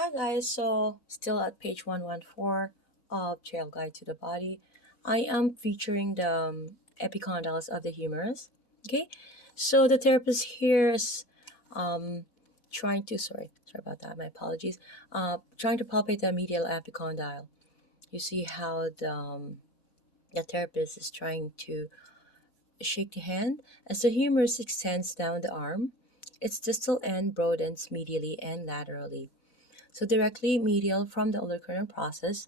Hi guys, so still at page 114 of Trail Guide to the Body. I am featuring the epicondyles of the humerus. Okay, so the therapist here is um, trying to, sorry about that, my apologies, trying to palpate the medial epicondyle. You see how the therapist is trying to shake the hand as the humerus extends down the arm. Its distal end broadens medially and laterally. So directly medial from the ulnar process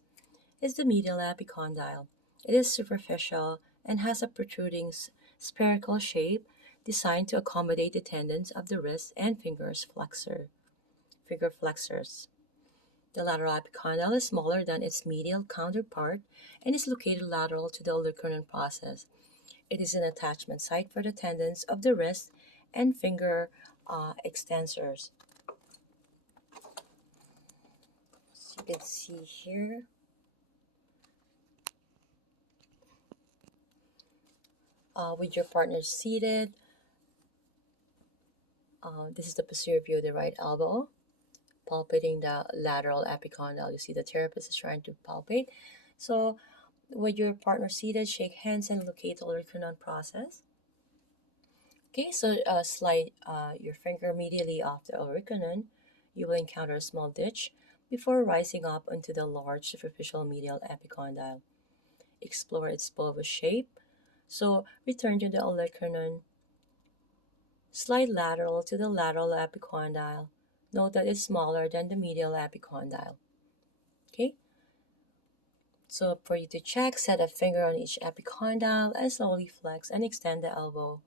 is the medial epicondyle. It is superficial and has a protruding spherical shape designed to accommodate the tendons of the wrist and finger flexors. The lateral epicondyle is smaller than its medial counterpart and is located lateral to the ulnar process. It is an attachment site for the tendons of the wrist and finger extensors. As you can see here, with your partner seated. This is the posterior view of the right elbow, palpating the lateral epicondyle. You see the therapist is trying to palpate. So with your partner seated, shake hands and locate the ulnar process. Okay, so slide your finger medially off the ulnar. You will encounter a small ditch before rising up onto the large superficial medial epicondyle. Explore its bulbous shape. So return to the ulnar. Slide lateral to the lateral epicondyle. Note that it's smaller than the medial epicondyle. Okay? So for you to check, set a finger on each epicondyle and slowly flex and extend the elbow.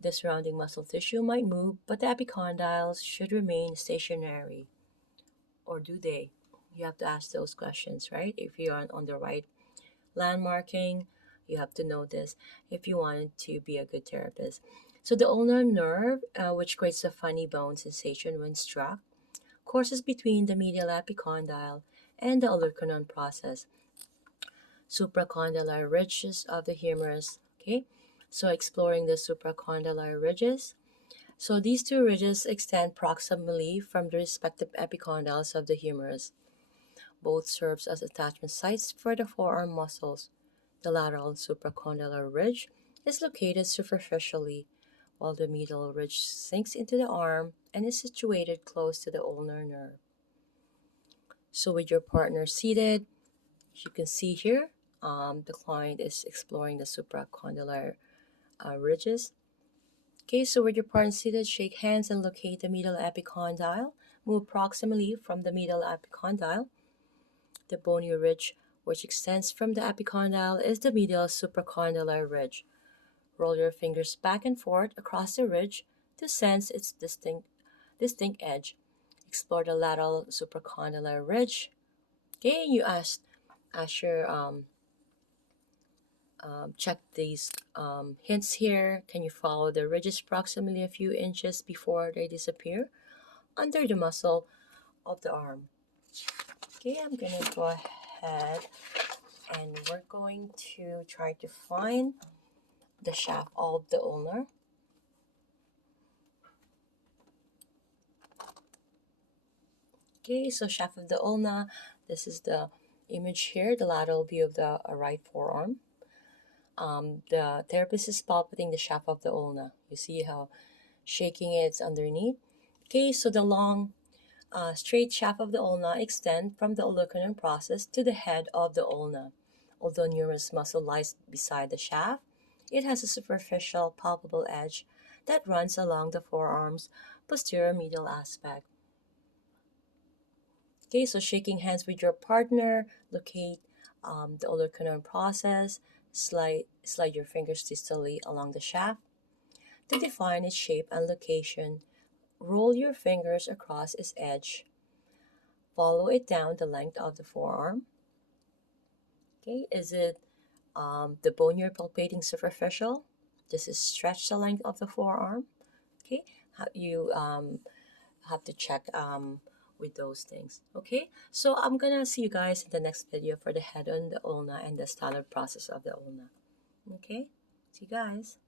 The surrounding muscle tissue might move, but the epicondyles should remain stationary. Or do they? You have to ask those questions, right? If you're on the right landmarking, you have to know this if you wanted to be a good therapist. So the ulnar nerve, which creates a funny bone sensation when struck, courses between the medial epicondyle and the ulnar process. Supracondylar ridges of the humerus. Okay, so exploring the supracondylar ridges. So these two ridges extend proximally from the respective epicondyles of the humerus. Both serves as attachment sites for the forearm muscles. The lateral supracondylar ridge is located superficially, while the medial ridge sinks into the arm and is situated close to the ulnar nerve. So with your partner seated, as you can see here, the client is exploring the supracondylar ridges. Okay, so with your partner seated, shake hands and locate the medial epicondyle. Move proximally from the medial epicondyle. The bony ridge, which extends from the epicondyle, is the medial supracondylar ridge. Roll your fingers back and forth across the ridge to sense its distinct edge. Explore the lateral supracondylar ridge. Okay, you ask your check these hints here. Can you follow the ridges approximately a few inches before they disappear under the muscle of the arm? Okay, I'm gonna go ahead and we're going to try to find the shaft of the ulnar. Okay, so shaft of the ulna. This is the image here, the lateral view of the right forearm. The therapist is palpating the shaft of the ulna. You see how shaking it's underneath. Okay, so the long, straight shaft of the ulna extend from the ulnar process to the head of the ulna. Although numerous muscle lies beside the shaft, it has a superficial, palpable edge that runs along the forearm's posterior medial aspect. Okay, so shaking hands with your partner, locate the ulnar process, slide your fingers distally along the shaft. To define its shape and location, roll your fingers across its edge. Follow it down the length of the forearm. Okay, is it the bone you're palpating superficial? This is stretch the length of the forearm. Okay, you have to check with those things. Okay, so I'm gonna see you guys in the next video for the head on the ulna and the standard process of the ulna. Okay, see you guys.